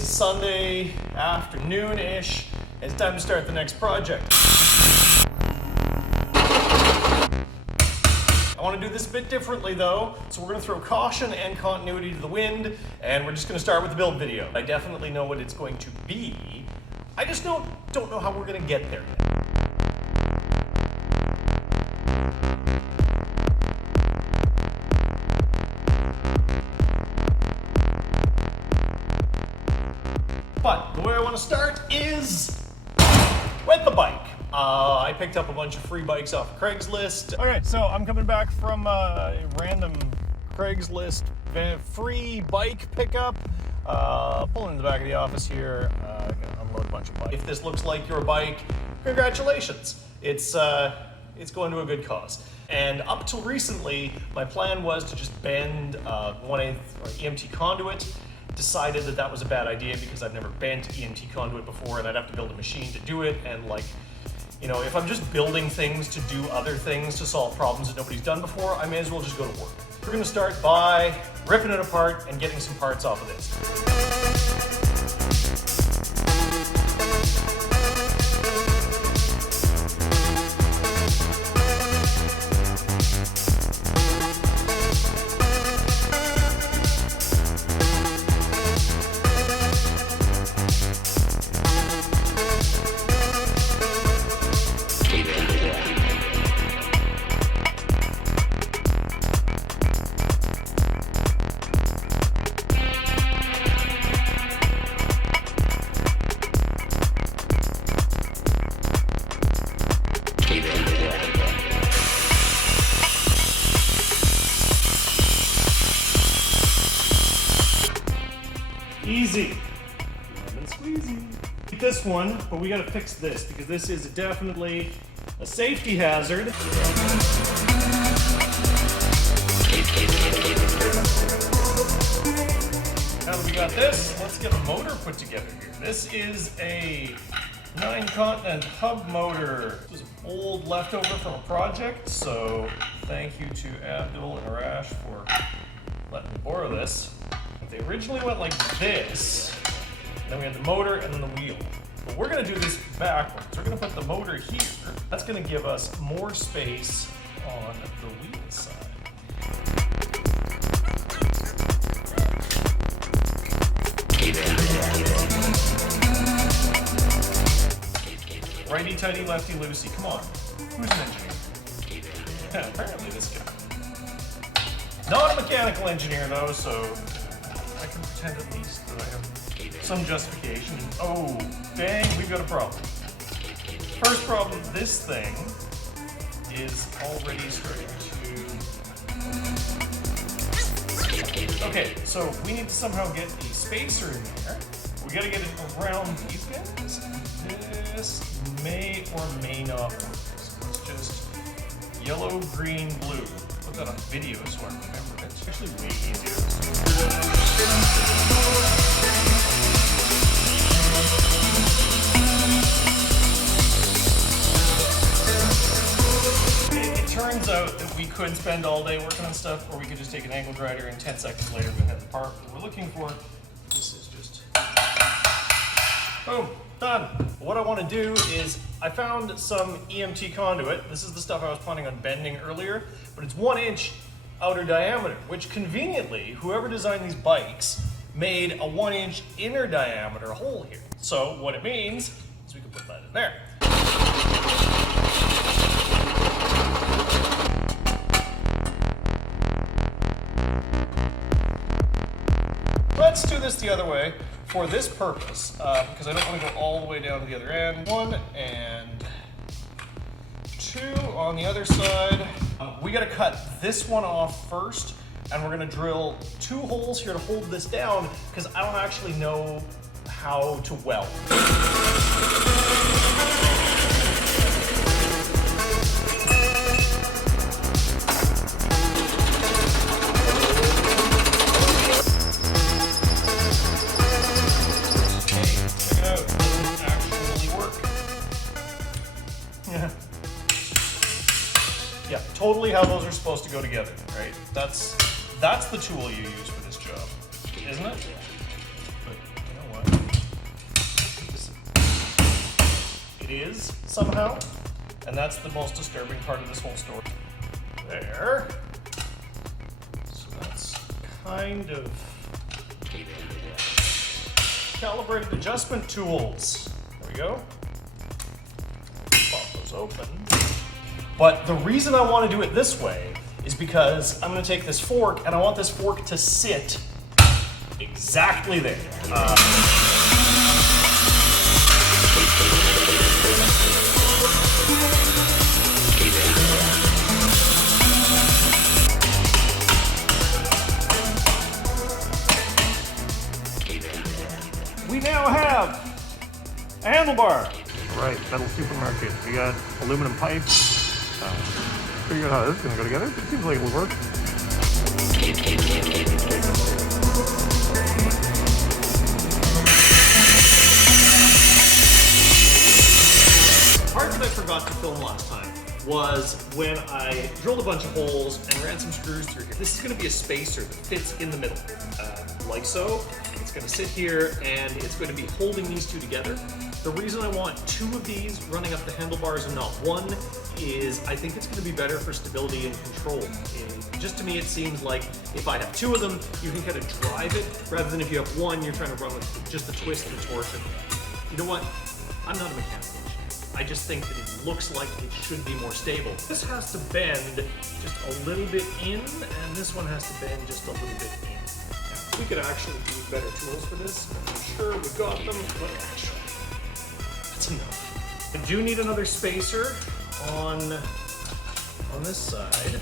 It's Sunday afternoon-ish. It's time to start the next project. I want to do this a bit differently though, so we're going to throw caution and continuity to the wind, and we're just going to start with the build video. I definitely know what it's going to be. I just don't know how we're going to get there yet. But the way I want to start is with the bike. I picked up a bunch of free bikes off of Craigslist. Okay, so I'm coming back from a random Craigslist free bike pickup. Pulling in the back of the office here. I'm gonna unload a bunch of bikes. If this looks like your bike, congratulations. It's going to a good cause. And up till recently, my plan was to just bend 1/8 EMT conduit. Decided that that was a bad idea because I've never bent EMT conduit before, and I'd have to build a machine to do it. And like, you know, if I'm just building things to do other things to solve problems that nobody's done before, I may as well just go to work. We're gonna start by ripping it apart and getting some parts off of this. Easy. Lemon squeezy. This one, but we gotta fix this because this is definitely a safety hazard. Now that we got this, let's get a motor put together here. This is a 9-continent hub motor. This was old leftover from a project, so thank you to Abdul and Arash for letting me borrow this. They originally went like this, then we had the motor and then the wheel. But we're gonna do this backwards. We're gonna put the motor here. That's gonna give us more space on the wheel side. Righty tighty, lefty loosey. Come on, who's an engineer? Yeah, apparently this guy. Not a mechanical engineer though, so I can pretend at least that I have some justification. Oh, dang, we've got a problem. First problem, this thing is already starting to... Okay, so we need to somehow get a spacer in there. We gotta get it around these guys. This may or may not work. So let's just yellow, green, blue. Put that on video so I remember it. It's actually way easier. It turns out that we could spend all day working on stuff, or we could just take an angle grinder and 10 seconds later we have the part that we're looking for. This is just boom, done. What I want to do is I found some EMT conduit. This is the stuff I was planning on bending earlier, but it's 1-inch outer diameter, which conveniently, whoever designed these bikes made a 1-inch inner diameter hole here. So what it means is we can put that in there. Let's do this the other way for this purpose, because I don't want to go all the way down to the other end. 1 and 2 on the other side. We got to cut this one off first, and we're going to drill 2 holes here to hold this down because I don't actually know how to weld. Yeah, totally how those are supposed to go together, right? That's the tool you use for this job, isn't it? But you know what? it is somehow. And that's the most disturbing part of this whole story. There. So that's kind of calibrated adjustment tools. There we go. Pop those open. But the reason I want to do it this way is because I'm going to take this fork and I want this fork to sit exactly there. We now have a handlebar. Right, metal supermarket. We got aluminum pipes. Figure out how this is going to go together. It seems like it will work. The part that I forgot to film last time was when I drilled a bunch of holes and ran some screws through here. This is going to be a spacer that fits in the middle, like so. It's going to sit here and it's going to be holding these two together. The reason I want two of these running up the handlebars and not one is I think it's going to be better for stability and control. And just to me, it seems like if I have two of them, you can kind of drive it, rather than if you have one, you're trying to run with just the twist and the torsion. You know what? I'm not a mechanical engineer. I just think that it looks like it should be more stable. This has to bend just a little bit in, and this one has to bend just a little bit in. Now, we could actually use better tools for this. I'm sure we've got them, but actually, that's enough. I do need another spacer on this side.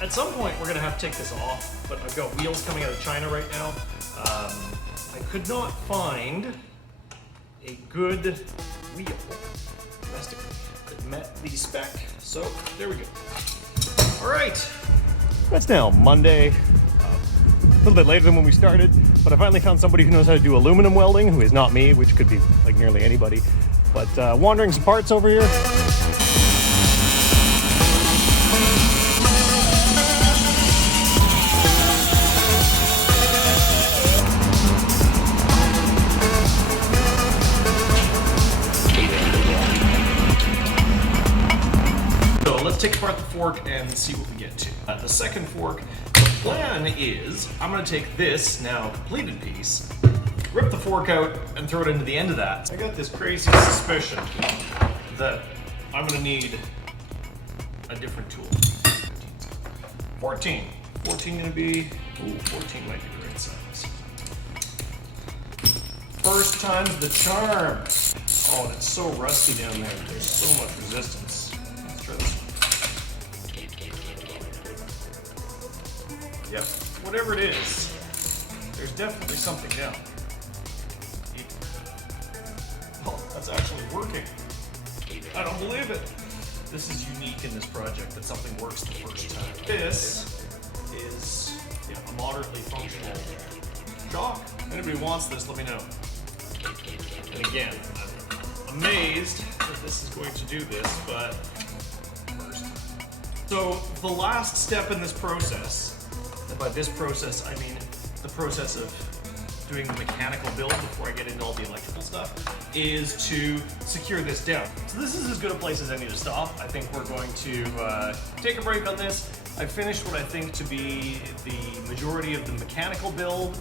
At some point, we're gonna have to take this off, but I've got wheels coming out of China right now. I could not find a good wheel domestically that met the spec, so there we go. All right, that's now Monday. A little bit later than when we started, but I finally found somebody who knows how to do aluminum welding, who is not me, which could be like nearly anybody. But wandering some parts over here. So let's take apart the fork and see what we get to. The second fork, the plan is I'm going to take this now completed piece, rip the fork out and throw it into the end of that. I got this crazy suspicion that I'm going to need a different tool. 14 going to be, ooh, 14 might be the right size. First time's the charm. Oh, and it's so rusty down there. There's so much resistance. Let's try this one. Yep, whatever it is, there's definitely something down. Oh, that's actually working. I don't believe it. This is unique in this project, that something works the first time. This is a moderately functional shock. If anybody wants this, let me know. And again, I'm amazed that this is going to do this, but first. So the last step in this process, and by this process I mean the process of doing the mechanical build before I get into all the electrical stuff, is to secure this down. So this is as good a place as any to stop. I think we're going to take a break on this. I've finished what I think to be the majority of the mechanical build.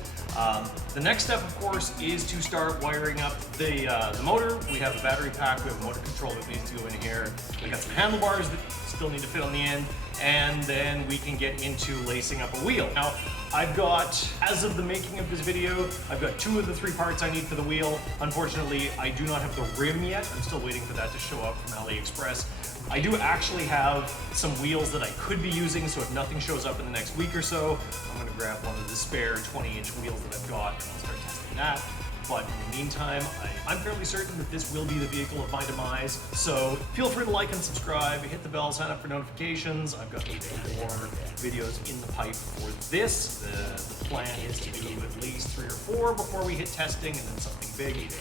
The next step, of course, is to start wiring up the motor. We have a battery pack, we have a motor control that needs to go in here. I got some handlebars that still need to fit on the end, and then we can get into lacing up a wheel. Now, I've got, as of the making of this video, I've got 2 of the 3 parts I need for the wheel. Unfortunately, I do not have the rim yet. I'm still waiting for that to show up from AliExpress. I do actually have some wheels that I could be using, so if nothing shows up in the next week or so, I'm gonna grab one of the spare 20-inch wheels that I've got and I'll start testing that. But in the meantime, I'm fairly certain that this will be the vehicle of my demise. So feel free to like and subscribe, hit the bell, sign up for notifications. I've got more videos in the pipe for this. The plan is to do at least 3 or 4 before we hit testing, and then something big.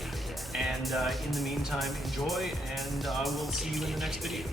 And in the meantime, enjoy, and we'll see you in the next video.